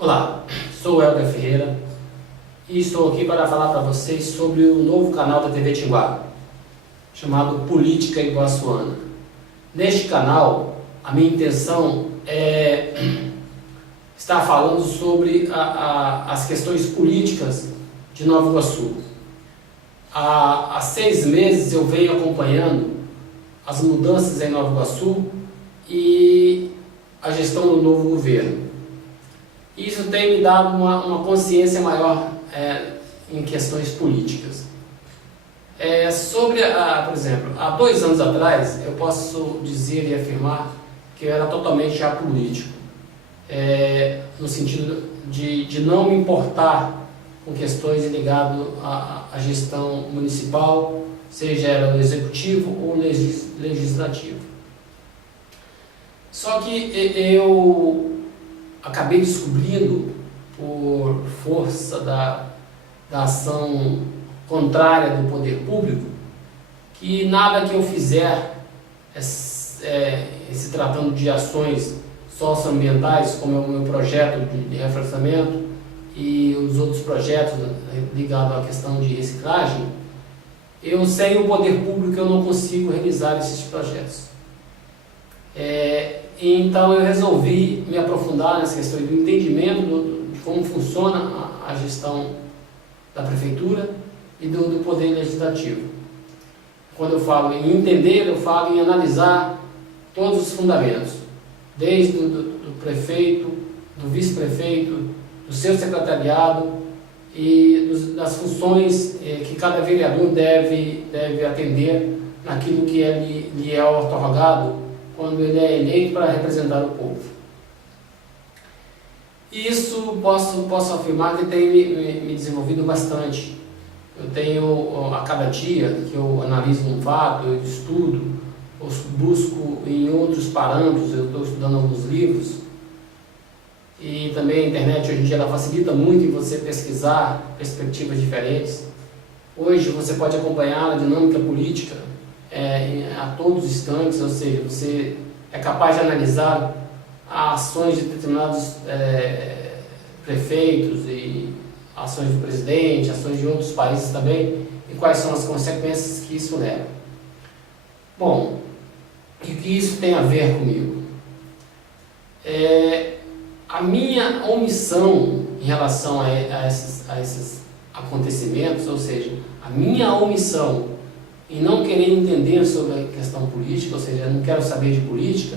Olá, sou o Helder Ferreira e estou aqui para falar para vocês sobre o novo canal da TV Tinguá, chamado Política Iguaçuana. Neste canal, a minha intenção é estar falando sobre as questões políticas de Nova Iguaçu. Há 6 meses eu venho acompanhando as mudanças em Nova Iguaçu e a gestão do novo governo. Isso tem me dado uma consciência maior em questões políticas. Por exemplo, há 2 anos atrás, eu posso dizer e afirmar que eu era totalmente apolítico, no sentido de não me importar com questões ligadas à gestão municipal, seja ela no executivo ou legislativo. Só que eu acabei descobrindo, por força da ação contrária do poder público, que nada que eu fizer, se tratando de ações socioambientais, como é o meu projeto de reflorestamento e os outros projetos ligados à questão de reciclagem, sem o poder público eu não consigo realizar esses projetos. Então eu resolvi me aprofundar nessa questão do entendimento de como funciona a gestão da prefeitura e do poder legislativo. Quando eu falo em entender, eu falo em analisar todos os fundamentos, desde do prefeito, do vice-prefeito, do seu secretariado e das funções que cada vereador deve atender naquilo que lhe é outorgado quando ele é eleito para representar o povo. E isso posso afirmar que tem me desenvolvido bastante. Eu tenho, a cada dia que eu analiso um fato, eu estudo, eu busco em outros parâmetros, eu estou estudando alguns livros, e também a internet hoje em dia ela facilita muito em você pesquisar perspectivas diferentes. Hoje você pode acompanhar a dinâmica política a todos os instantes, ou seja, você é capaz de analisar ações de determinados prefeitos e ações do presidente, ações de outros países também, e quais são as consequências que isso leva. Bom, e o que isso tem a ver comigo? A minha omissão em relação a esses acontecimentos, ou seja, a minha omissão em não querer entender sobre a questão política, ou seja, eu não quero saber de política,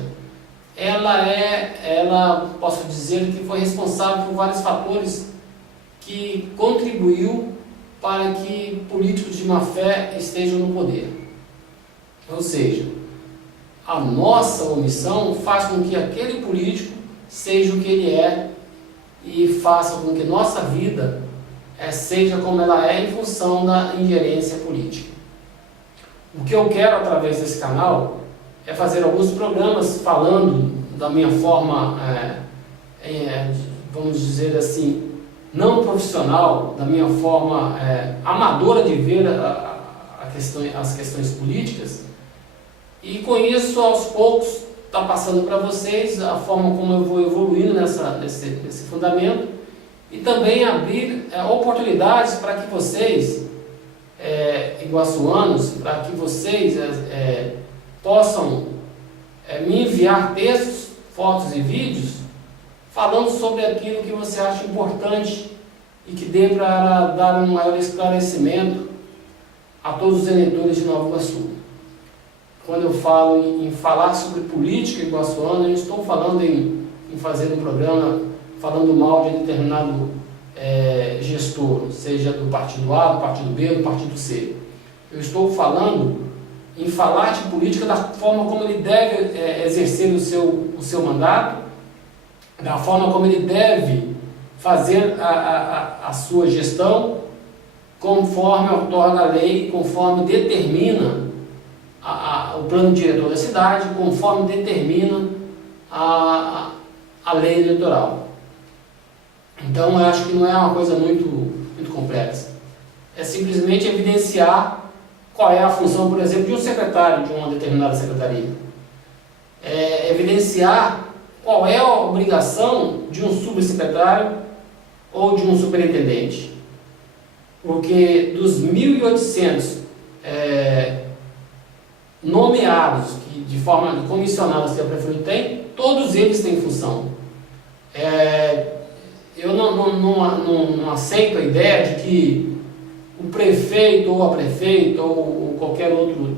ela posso dizer que foi responsável por vários fatores que contribuiu para que políticos de má fé estejam no poder. Ou seja, a nossa omissão faz com que aquele político seja o que ele é e faça com que nossa vida seja como ela é em função da ingerência política. O que eu quero através desse canal é fazer alguns programas falando da minha forma, vamos dizer assim, não profissional, da minha forma amadora de ver as questões políticas, e com isso, aos poucos, está passando para vocês a forma como eu vou evoluindo nesse fundamento, e também abrir oportunidades para que vocês, iguaçuanos, para que vocês possam me enviar textos, fotos e vídeos falando sobre aquilo que você acha importante e que dê para dar um maior esclarecimento a todos os eleitores de Nova Iguaçu. Quando eu falo em falar sobre política iguaçuana, eu não estou falando em fazer um programa falando mal de determinado gestor, seja do partido A, do partido B, do partido C. Eu estou falando em falar de política da forma como ele deve exercer o seu mandato, da forma como ele deve fazer a sua gestão, conforme outorga a lei, conforme determina o plano diretor da cidade, conforme determina a lei eleitoral. Então, eu acho que não é uma coisa muito complexa. É simplesmente evidenciar qual é a função, por exemplo, de um secretário de uma determinada secretaria. Evidenciar qual é a obrigação de um subsecretário ou de um superintendente. Porque dos 1.800 nomeados, que de forma comissionada que a prefeitura tem, todos eles têm função. Eu não aceito a ideia de que o prefeito ou a prefeita ou qualquer outro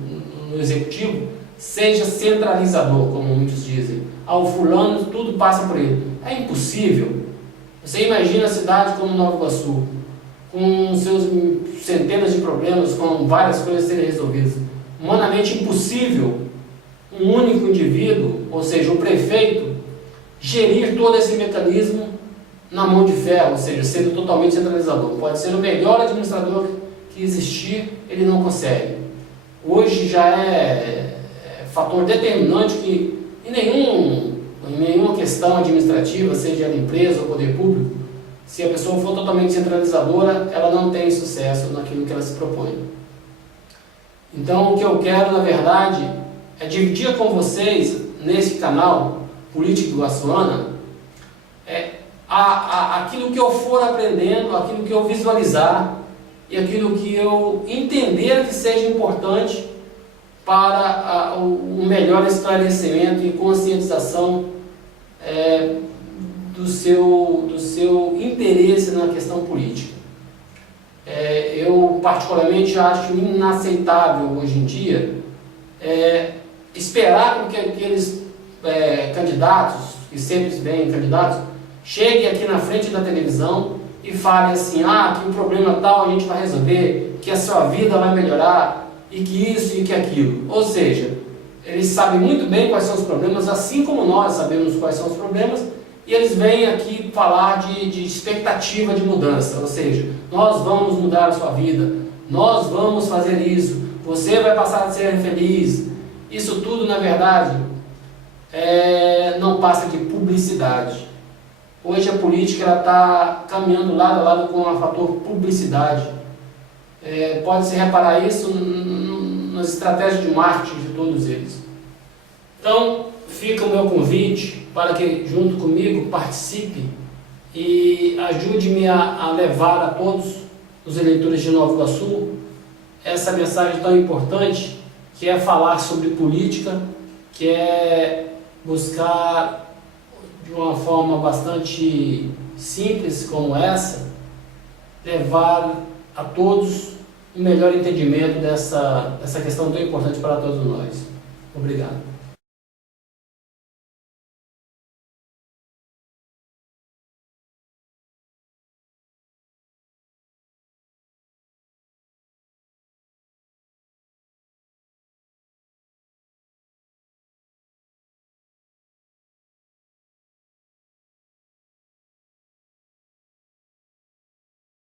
no executivo seja centralizador, como muitos dizem. O fulano, tudo passa por ele. É impossível. Você imagina a cidade como Nova Iguaçu, com seus centenas de problemas, com várias coisas a serem resolvidas. Humanamente impossível um único indivíduo, ou seja, o prefeito, gerir todo esse mecanismo na mão de ferro, ou seja, sendo totalmente centralizador. Pode ser o melhor administrador que existir, ele não consegue. Hoje já é fator determinante que em nenhuma questão administrativa, seja ela empresa ou poder público, se a pessoa for totalmente centralizadora, ela não tem sucesso naquilo que ela se propõe. Então, o que eu quero, na verdade, é dividir com vocês, nesse canal Política Iguaçuana, aquilo que eu for aprendendo, aquilo que eu visualizar e aquilo que eu entender que seja importante para o melhor esclarecimento e conscientização do seu interesse na questão política. Eu particularmente acho inaceitável hoje em dia esperar que aqueles candidatos, que sempre vêm candidatos, cheguem aqui na frente da televisão e falem assim, que o problema tal a gente vai resolver, que a sua vida vai melhorar, e que isso e que aquilo. Ou seja, eles sabem muito bem quais são os problemas, assim como nós sabemos quais são os problemas, e eles vêm aqui falar de expectativa de mudança, ou seja, nós vamos mudar a sua vida, nós vamos fazer isso, você vai passar a ser feliz. Isso tudo, na verdade, não passa de publicidade. Hoje a política está caminhando lado a lado com o fator publicidade. Pode-se reparar isso nas estratégias de marketing de todos eles. Então, fica o meu convite para que, junto comigo, participe e ajude-me a levar a todos os eleitores de Nova Iguaçu essa mensagem tão importante, que é falar sobre política, que é buscar, de uma forma bastante simples como essa, levar a todos um melhor entendimento dessa questão tão importante para todos nós. Obrigado.